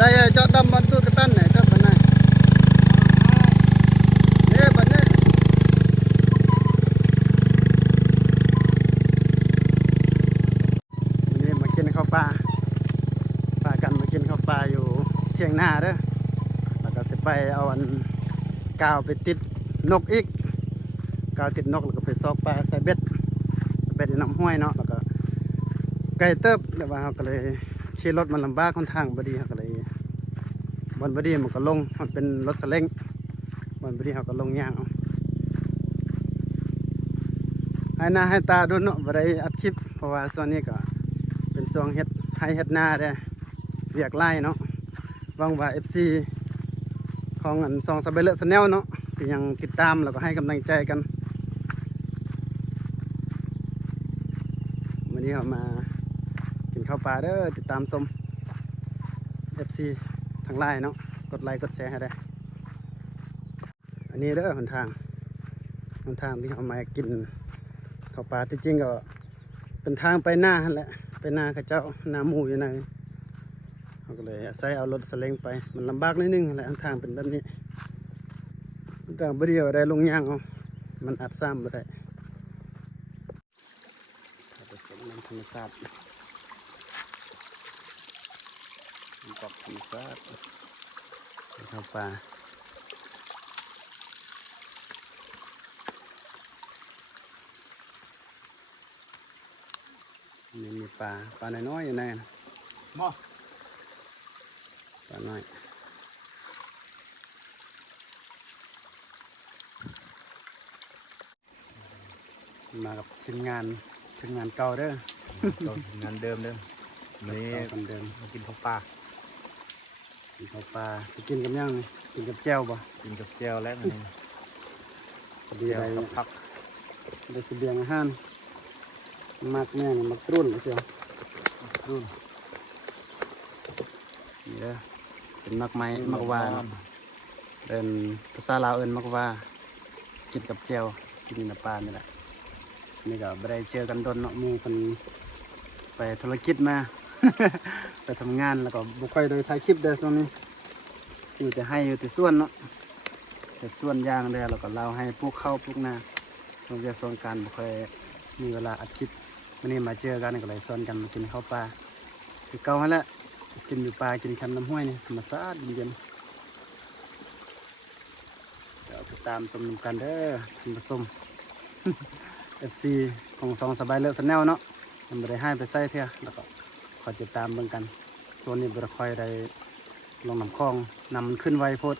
Lai cho đâm bắn tôi cái tân này cho bên này. Nè bên này.นี่มากินข้าวปลากันมากินข้าวปลาอยู่เที่ยงนาเด้อแล้วก็สิไปเอาอันกาวไปติดนกอีกกาวติดนกแล้วก็ไปซอกปลาใส่เบ็ดในน้ำห้วยเนาะแล้วก็ไก่เติบแต่ว่าเขาก็เลยขี่รถมันลำบากค่อนข้างบดีเขาก็เลยวันบดีมันก็ลงมันเป็นรถสเล้งวันบดีเขาก็ลงย่างเอาให้หน้าให้ตาดูเนาะบ่ได้อัดคลิปเพราะว่าส่วนนี้ก็เป็นช่วงเฮ็ดให้เฮ็ดหน้าเด้เวียกไล่เนาะหวังว่า FC ของอันซองสบายเลอะชาแนลเนาะสิยังติดตามแล้วก็ให้กำลังใจกันวันนี้เรามากินข้าวปลาเด้อติดตามชม FC ทางไลน์เนาะกดไลค์กดแชร์ให้ได้อันนี้เด้อหนทางที่เอามากินข้าวปลาที่จริงก็เป็นทางไปหน้าหั่นแหละไปหน้าข้าเจ้าหน้าหมู่อยู่ไหนเขาก็เลยอาศัยเอารถสเล้งไปมันลำบากนิดนึงแหละทางเป็นแบบนี้แต่บ่ได้เอาได้ลงย่างเอามันอัดซ้ำบ่ได้ผสมน้ำธรรมชาติน้ำตกธรรมชาติข้าวปลานี่มีปลาน้อยๆอยู่ในนะปลาน้อยมากับทีมงานเก่าเด้อ เราทำงานเดิมเด้อวันนี้ คนเดิม มากินข้าวปลา กินข้าวปลาสกินกับย่างนี่กินกับแจ่วบ่ กินกับแจ่วแล้วนี่ พอดี แจ่ว ได้ กับผัก ได้เสบียงอาหารมักแม่นี่มักรุ่นเชียว รุ่น นี่เด้อเป็นมักไม้มักว่าเป็นภาษาลาวเอิ้นมักว่ากินกับแจ่วกินน้ำปลานี่แหละนี่ก็บ่ได้เจอกันดนเนาะหมู่เพิ่นไปธุรกิจมา ไปทำงานแล้วก็บุค่อยโดยถ่ายคลิปเด้อตรงนี้อยู่แต่ให้อยู่แต่สวนเนาะแต่สวนยางเด้อแล้วก็เราให้ปลูกข้าวปลูกนาช่วงเวลาสงกรานต์บุค่อยมีเวลาอัดคลิปวันนี้มาเจอกันก็เลยชวนกันมากินข้าวปลาคือเก่าหั่นแหละกินอยู่ปลากินแคมน้ำห้วยนี่ธรรมชาติเย็นๆเดี๋ยวติดตามชมกันเด้อท่านผู้ชม FC ของซองสบายเลอะชาแนลเนาะมันบ่ได้ให้ไปใส่เท่าแล้วก็คอยติดตามเบิ่งกันตัวนี้บ่ได้ค่อยได้ลงน้ำคลองนำมันขึ้นไวโพด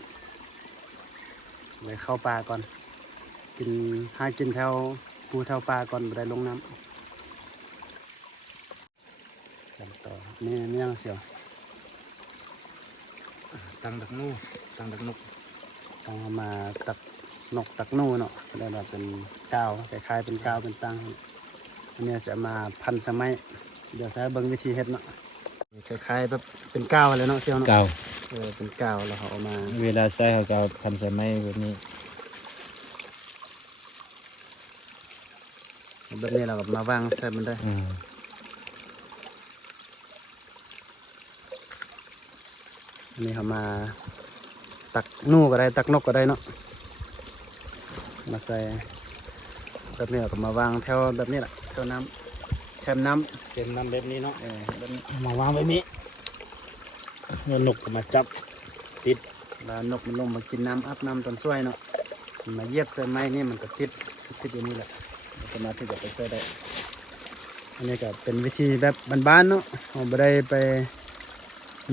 เลยเข้าป่าก่อนกินแถวปูแถวป่าก่อนบ่ได้ลงน้ำต่อนี่ยังเสียว ตังดักนูตังดักนก ต้องเอามาตักนกตักนูเนาะแสดงว่าเป็นกาวคล้ายๆเป็นกาวเป็นตังอันนี้จะมาพันสมัยเดี๋ยวใช้เบิ่งวิธีเฮ็ดเนาะคล้ายๆแบบเป็นกาวอะไรเนาะเสียวเนาะ เก่า เป็นกาวแล้วเขาเอามา เวลาใช้เขาจะพันใส่ไม้แบบนี้ แบบนี้เราก็มาวางใส่มันได้อันนี้เขามาตักนูก็ได้ตักนกก็ได้เนาะมาใส่แบบนี้เราก็มาวางแถวแบบนี้แหละแถวน้ำแถมน้ำ เป็นน้ำแบบนี้เนาะ แบบนี้ มาวางแบบนี้เงินนกก็มาจับติด แล้วนกมันลงมากินน้ำอาบน้ำตอนช่วยเนาะมันมาเหยียบใส่ไม้นี่มันก็ติดอยู่นี่แหละมันก็มาที่จะไปช่วยได้อันนี้ก็เป็นวิธีแบบบ้านๆเนาะเราไม่ได้ไป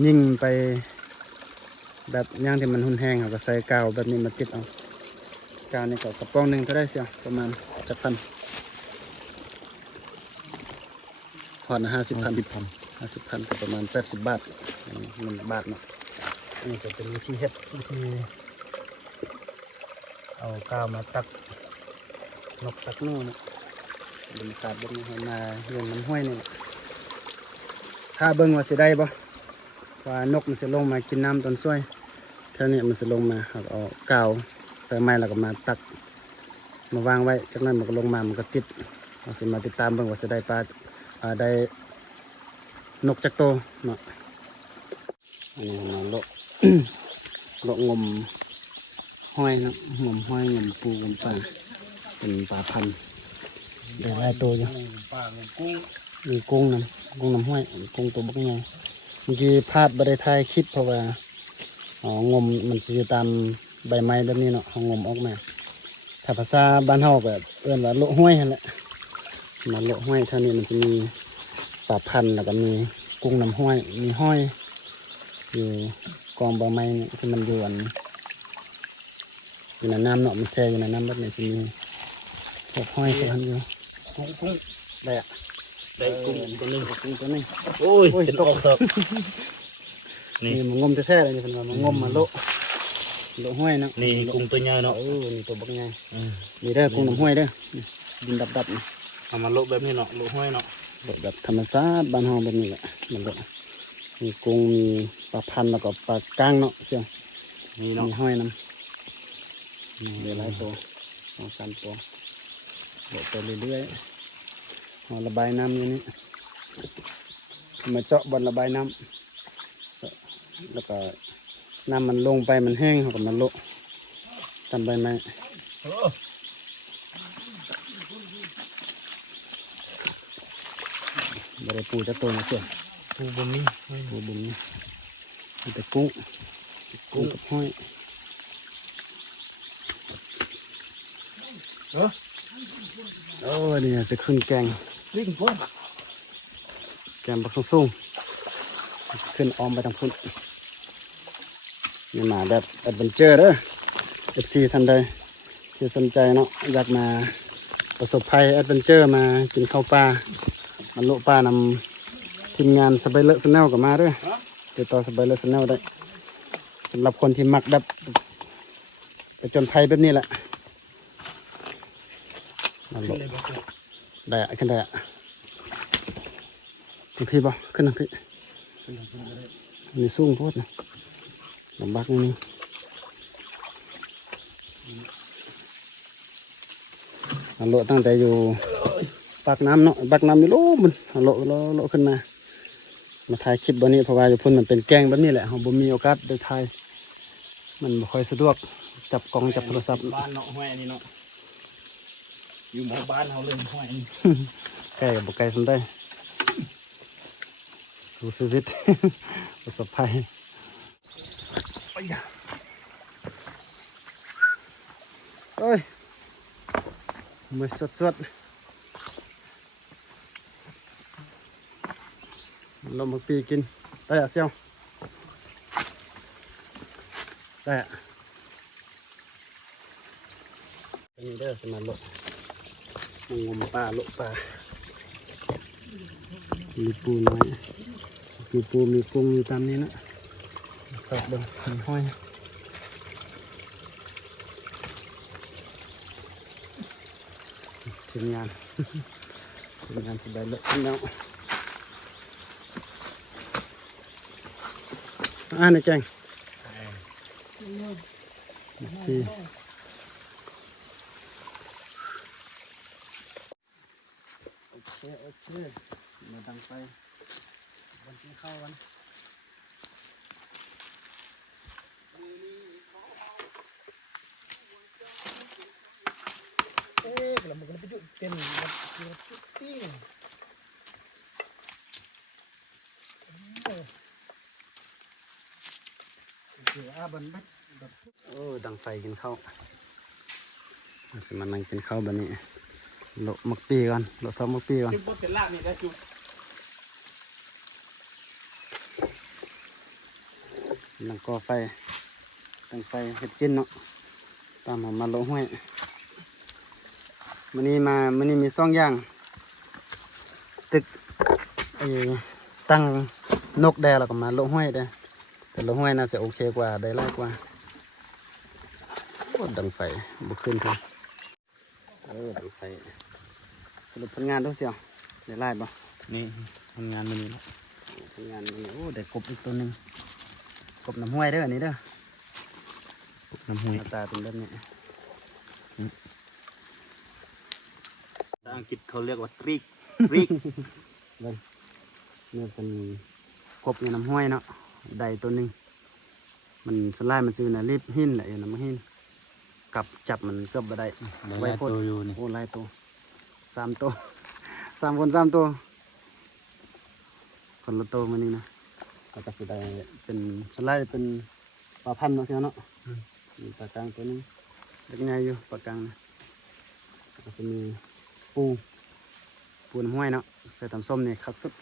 ยิงไปแบบย่างที่มันหุ่นแห้งเราก็ใส่กาวแบบนี้มาติดเอากาวนี่ก็กระป๋องหนึ่งเท่าได้เสียประมาณจักพันผ่อน50,000ก็ประมาณ80 บาท1 บาทเนาะอันนี้ก็เป็นวิธีเฮ็ดวิธีเอากาวมาตักนกตักนู่นนะบรรยากาศแบบนี้ให้มาเรื่องน้ำห้วยนี่ถ้าเบิ่งว่าสิได้บ่ว่านกมันสิลงมากินน้ำตอนช่วยเท่านี้มันสิลงมาเอากาวใส่ไม้แล้วก็มาตักมาวางไว้จากนั้นมันก็ลงมามันก็ติดเราสิมาติดตามเบิ่งว่าสิได้ปลาได้นกจักโตเนาะ อันนี้มาโละ โละงมห้อยเนาะงมห้อยงมปูงมปลาเป็นปลาพันธุ์ได้หลายตัวอยู่ ปลากุ้ง มีกุ้งน้ำห้อยกุ้งตัวบักใหญ่เมื่อกี้พลาดบ่ได้ถ่ายคลิปเพราะว่าอ๋องมมันจะอยู่ตามใบไม้แบบนี้เนาะเอางมออกมาถ้าภาษาบ้านเฮาแบบเอิ้นว่าโละห้วยหั่นแหละมาโละห้วยเท่านี้มันจะมีปลาพันธุ์แล้วก็มีกุ้งน้ำห้อยมีห้อยอยู่กองใบไม้เนี่ยที่มันอยู่อยู่ในน้ำเนาะมันแช่อยู่ในน้ำแบบนี้จะมีพวกห้อยพวกนั้นอยู่ กุ้ง ได้อะ ได้กุ้งตัวหนึง กุ้งตัวนึง โอ้ย โอ้ย เป็น ต อก อกครับ นี่ นี่มันงมแท้ๆเลยนี่เป็นว่ามันงมมาโละห้วยเนาะ นี่กุ้งตัวใหญ่เนาะ โอ้นี่ตัวบักใหญ่ อืม นี่เด้อกุ้งน้ำห้วยเด้อนี่ดินดับๆนี่ เอามาลกแบบนี้เนาะลกห้อยเนาะ แบบธรรมชาติบ้านเฮาแบบนี้แหละมันโละมีกุ้งมีปลาพันธุ์แล้วก็ปลาก้างเนาะเสี่ยง นี่เนาะ มีห้อยน้ำนี่เดี๋ยวหลายตัวสองสามตัวโละไปเรื่อยๆเอาระบายน้ำอย่างนี้มาเจาะบนระบายน้ำแล้วก็น้ำมันลงไปมันแห้งเขาก็มันโละตามใบไม้ โอ้ บริปูจะโตนะเสี่ย ปูบนนี้ ปูบุญมีแต่กุ้งกุ้งกับห้อย เออ โอ้นี่จะขึ้นแกง วิ่งพุ่ง แกงบักสูงๆขึ้นออมไปทางพุ่นนี่มาแบบแอดเวนเจอร์เด้อ FC ท่านใดที่สนใจเนาะอยากมาประสบภัยแอดเวนเจอร์มากินข้าวปลามาโละปลานำทีมงานสบายเลอะสแนลกับมาเด้อติดต่อสบายเลอะสแนลได้สำหรับคนที่มักแบบไปจนภัยแบบนี้แหละมาโละได้อะขึ้นได้อะทางพี่บ่ขึ้นทางพี่นี่สูงโพดนะลำบากนิดนึงมาโละตั้งแต่อยู่ปากน้ำเนาะปากน้ำอยู่โลมันมาโละโละขึ้นมาถ่ายคลิปวันนี้เพราะว่าอยู่พุ่นมันเป็นแกงแบบนี้แหละเราบ่มีโอกาสได้ถ่ายมันบ่ค่อยสะดวกจับกล้องจับโทรศัพท์ บ้านเนาะห้อยอันนี้เนาะอยู่หมู่บ้านเขาเลยห้อยอันนี้ ใกล้กับบ่ไกลสมได้สู้ชีวิต ประสบภัยโอ้ยมือสดๆลมบักปีกินได้อะเซียวได้อะเป็นนี่เด้อสมาโลมันงมปลาโลปลามีปูน้อยมีปูมีกุ้งอยู่ตามนี้นะสอบเบิ่งมีห้อยทีมงาน ทีมงานสบายเลยแล้วในแกงที่โอเคมาดังไปวันที่เข้าวันเรามันก็ไปจุดเต็มมันจุดที่บันบัดโอ้ดังไฟกินข้าวสิมานั่งกินข้าวแบบนี้โลมักปีก่อนโลซ้อมมักปีก่อน จุ๊บบ่เป็นลาบนี่ได้จุ๊บ นั่งก่อไฟตั้งไฟเห็ดกินเนาะตามผมมาโลห้วยมันนี้มี2อย่างตึกไอ้ตั้งนกแดแล้วก็มาโลห้วยได้แต่โลห้วยน่าจะโอเคกว่าได้หลายกว่าโอ้ดังไฟบุกขึ้นเถอะดังไฟสรุปผลงานด้วยเสียวได้หลายบ่ นี่ทำงานมันนี่เนาะ ผลงานมันโอ้ได้กบอีกตัวหนึงกบน้ำห้วยเด้ออันนี้เด้อ น้ำห้วย หน้าตาเป็นแบบนี้ ภาษาอังกฤษเขาเรียกว่าทริก เนี่ยเป็นกบในน้ำห้วยเนาะ ใดตัวหนึ่งมันสลายมันซื้อนะรีบหินแหละอยู่นะมันหินกับจับมันเกือบบ่ได้ ไว้ตัวอยู่นี่ โอ้หลายตัว3 ตัว 3 คน3 ตัวคนละตัวมันนี่นะแล้วก็สิได้เป็นสลายเป็นปลาพันธุ์เนาะเสียเนาะมีปลากลางตัวหนึงเล็กใหญ่อยู่ปลากลางนะแล้วก็จะมีปูน้ำห้วยเนาะใส่ตำส้มนี่คักสุด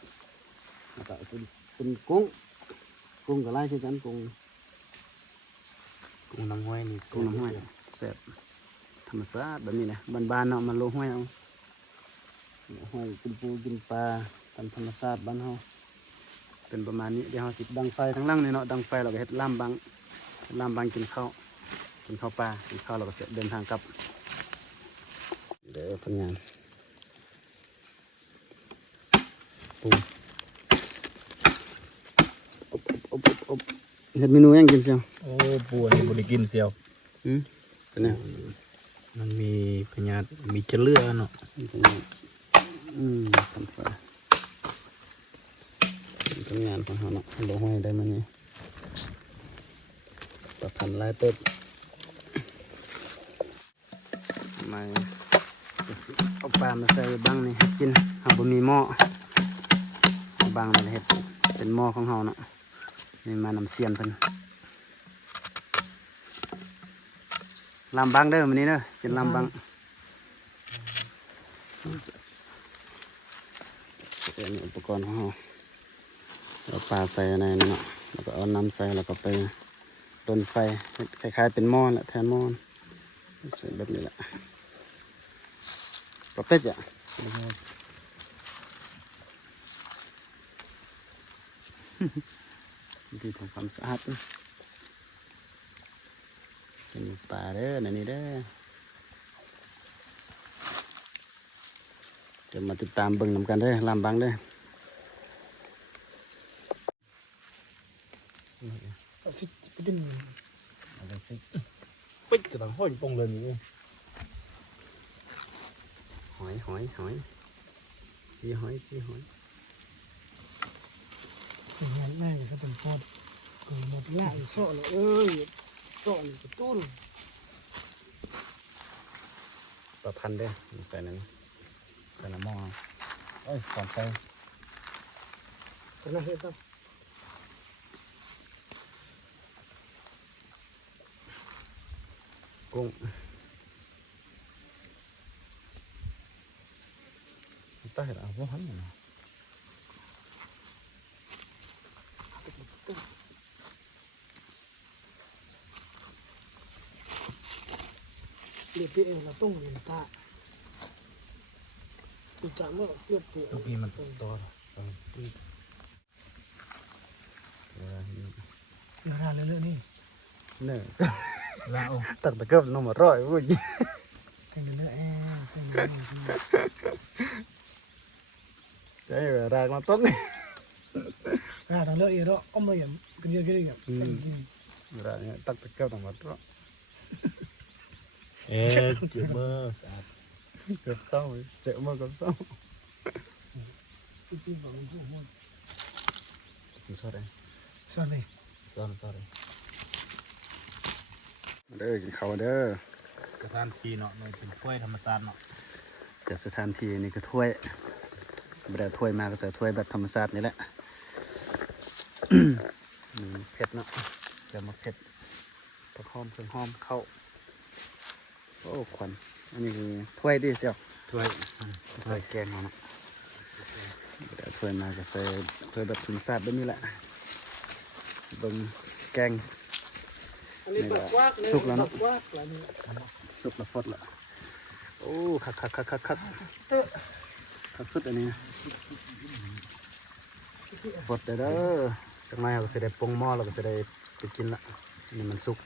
แล้วก็สิเป็นกุ้งก็ไล่คือกันกุ้ง กุ้งน้ำห้วยนี่ กุ้งน้ำห้วยแซ่บธรรมชาติแบบนี้นะบ้านๆเนาะมันลงห้วยเอาห้วยกินปูกินปลาตามธรรมชาติบ้านเฮาเป็นประมาณนี้เดี๋ยวเฮาสิดังไฟทั้งหล่างนี่เนาะดังไฟเราก็เฮ็ดล่ามบังกินข้าวปลากินข้าวเราก็เสร็จเดินทางกลับเดี๋ยวพันงานปูอบเฮ็ดเมนูยังกินเชียว โอ้ปูนี่บ่ได้กินเสียว เป็นไง มันมีพญาติมีเจเลือเนาะ ทำไฟทำงานของเขาเนาะลงห้อยได้มานี่ประพันลายเติบมาเอาปลามาใส่บังนี่ให้กินเขาบ่มีหม้อเอาบังมาเฮ็ดเป็นหม้อของเขาเนาะนี่มานำเสียนเพิ่นลำบังเด้อมื้อนี้เด้อกินลำบังเป็นอุปกรณ์ของเราเอาปลาใส่ในนี้เนาะแล้วก็เอาน้ำใส่แล้วก็ไปดนไฟคล้ายๆเป็นหม้อแหละแทนหม้อใส่แบบนี้แหละปลาเป็ดอ่ะวิธีทำความสะอาดเป็นปลาเด้อในนี้เด้อจะมาติดตามเบิ่งนำกันเด้อลำบังเด้อสิไปดึง อะไรสิ ปิดกระดังห้อยปงเลยนี่ หอยจีหอย เสียงงานง่ายเลยครับผมพอดกูหมดละอยู่ซ่อเลยซ่อเลยกระตุ้น ปลาพันธุ์เด้อใส่นั้นใส่น้ำหม้อเอ้ยก่อนใส่ ก็น่าเห็นต้อง กุ้งตาเห็ดเอาพวกหันเนาะ เรียบเองเราต้องเรียนตาจุดจำว่าเรียบเอง ตัวพี่มันตัว เดี๋ยวทานเรื่อยๆนี่ เนื้อ แล้ว ตักตะเกียบนมร้อยวุ้ย แข่งเรื่อยๆแข่งเรื่อย ใจรากมาต้นนี่ ๆทานเรื่อยๆแล้วอ้อมเลยกันเยอะๆอย่าง รากเนี่ยตักตะเกียบนมร้อย เอ๊ะเจ็บเบอร์สะอาด เกือบเศร้าเจ็บมากกับเศร้า พี่บอกมันพูดว่า สอดเลย ซ่อนเลย ซ้อนซ้อน เด้อกินข้าวเด้อก ระทานทีเนาะมันเป็นกล้วยธรรมชาติเนาะ จัดสถานที่นี่ก็ถ้วยไม่ได้ถ้วยมาก็ใส่ถ้วยแบบธรรมชาตินี่แหละ เผ็ดเนาะจะมาเผ็ดตะหอมเครื่องหอมเข้าโอ้ควันอันนี้คือถ้วยดิเสี่ยว ถ้วย ใส่แกงเอาเนาะเดี๋ยวถ้วยมาก็ใส่ถ้วยแบบธรรมชาติแบบนี้แหละเบิ่งแกง อันนี้ปักวักเลย สุกแล้วเนาะ ปักวักอะไรนี่ สุกแล้วฟดละโอ้คักสุดอันนี้นะฟดเด้อจากนั้นเราก็จะได้ปรุงหม้อเราก็จะได้ไปกินละอันนี้มันสุก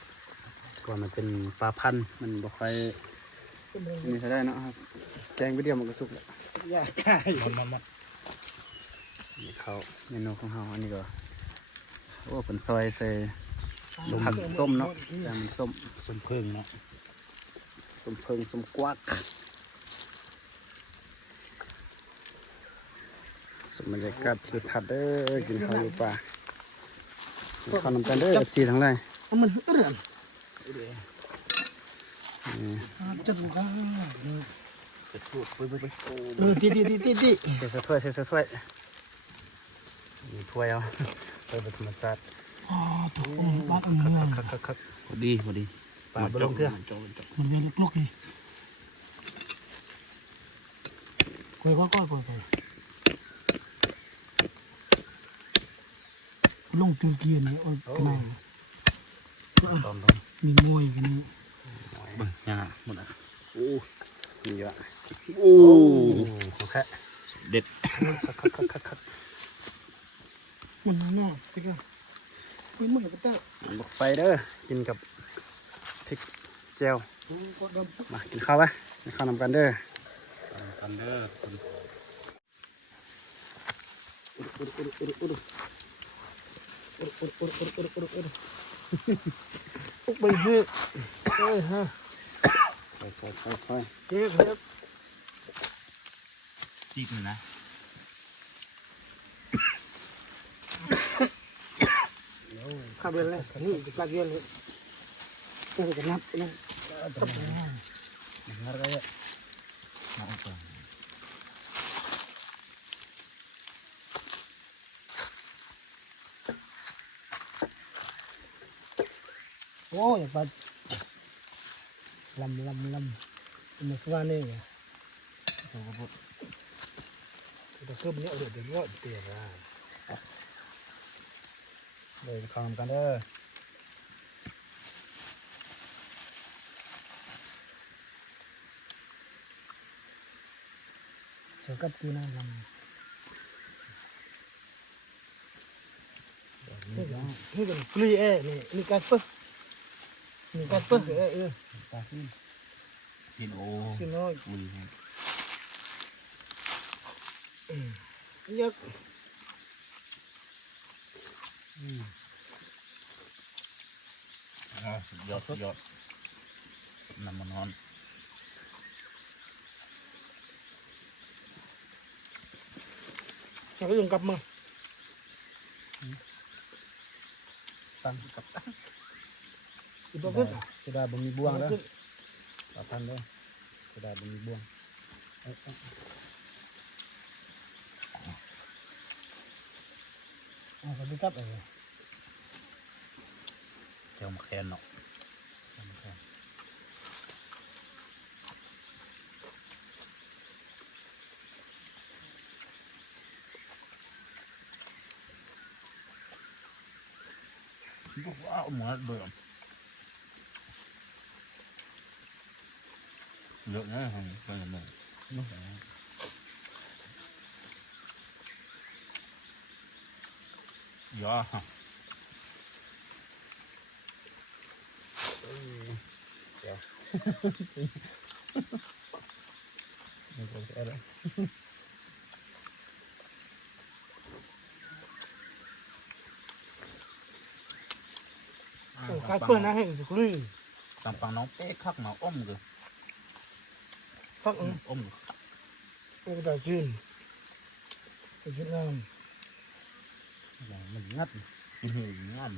ก่อนมันเป็นปลาพันธุ์มันบ่ค่อย เป็นเลย นี่ใช้ได้เนาะครับแกงไปเดียวมันก็สุกแล้ว ยากไก่ มัน นี่เขาเมนูของเราอันนี้ก็โอ้เป็นซอยใส่ผักส้มเนาะใส่มันส้ม สมพึ่งเนาะ ส้มเพิงส้มกวักสมบรรยากาศทิวทัศน์เด้อกินข้าวอยู่ป่า ขนมกันเด้อ FC ทั้งหลาย มันเตือน นี่ จับกัน จะพูดไป ตี เทใส่ถ้วยนี่ถ้วยเอาถ้วยเป็นธรรมชาติ อ๋อถูกบ้านเมือง คัก พอดี ปลาบลงเกลือ มันเรียนลูกๆนี่ค่อยลงเกลือนี่โอ้ยกันไหน ตอม มีมวยกันนี่ บึ้งยังหมดอ่ะ โอ้มีเยอะ โอ้ โอเค เด็ด คัก มันน่าสิกันไม่เหมือนกับตั้ง บักไฟเด้อกินกับพริกแจ่วมากินข้าวปะกินข้าวนำกันเด้อ กันเด้อคน อุกไปเฮ้ยฮะ ค่อย เฮ้ย จีบเลยนะ ข้าวเบียร์เลยนี่ข้าวเบียร์เลยนี่จะนับนี่ dengar kayak มาเอาไป โอ้ยปัดลำini suara ya kita ke banyak udah dengar betul lahเลยข้าวนำกันเด้อ cakap kena lam ini kan kuli ni kasper ni kasper tahin ซีนโอ sino คุย yak ยอดนำมานอน saya lengkap mah tangกับtang itu kan sudah bumi buang dah tahan dah sudah bumi buang tapi kap ya เจ้ามาแคนเนาะ ว้าวหมดเบื่อเยอะนะผมไปหมดยา นี่ก็จะอะไร kasper nah yang kuli ตามปังน้องเป๊ะคักมาอ้อมเลย phát อ้อม cái tài chuyên Nam มันงัด กินหืงาน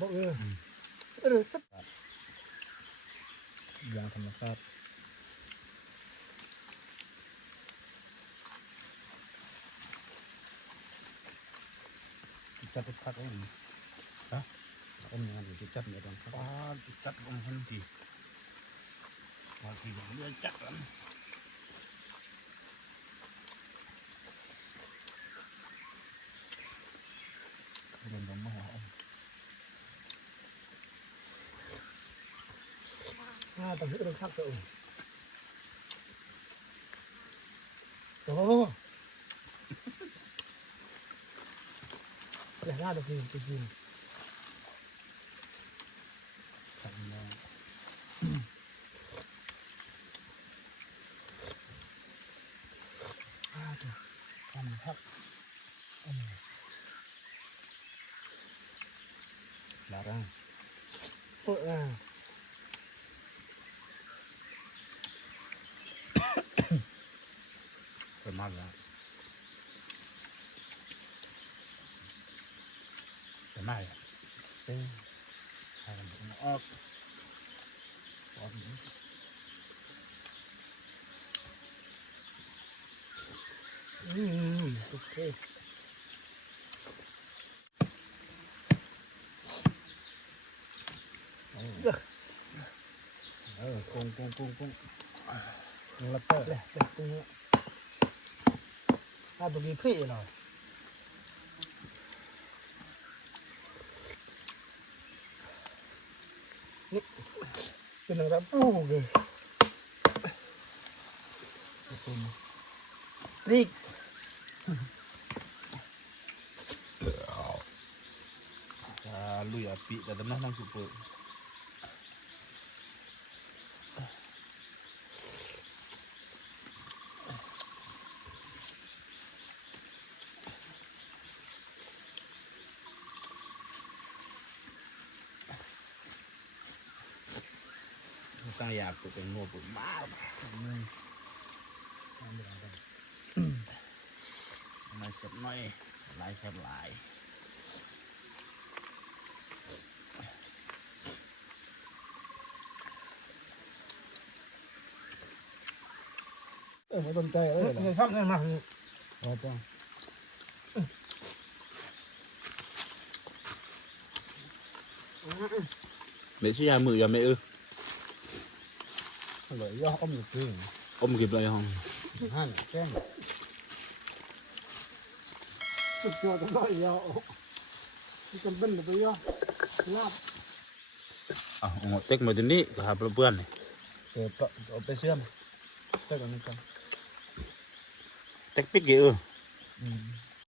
bộ rồi sắp อย่างธรรมชาติจับพักเองฮะอมงานอยู่จับเนี่ยตอน ป้าจัดลงทันทีว่าที่อย่างเลือจัดกัน เดินลงมาหัวอม tầm hữu khác rồi ồ để ra được gì cái gì ทำแล้ว ทำครับ larang ไปมากแล้ว มากใช่กันออกออก โอเคกุ้ง แล้วเปิดเลยเปิดตรงนี้ถ้าตรงนี้พี่หน่อยนี่เป็นอะไรปูเลยนี่ ลุยอาปีแต่ตอนนั้นนั่งจุดเปิด ตั้งอยากปลูกเป็นงัวปลูกม้ามาเสร็จหน่อยหลายเสร็จหลาย ไม่สนใจเลยนะชอบเนี่ยมาจ้าเดี๋ยวชี้ยามือยังไม่เลยย่ออมอยู่จริง อมกิบเลยห้อง ฮั่นแจ้งสุดยอดเลยย่อที่จำเป็นเลยย่อลาบ หมดเต็กมาตัวนี้ก็หาเพื่อน เอาไปเชื่อมเชื่อมกันนี่กัน เต็กปิ๊กเยอะ อืม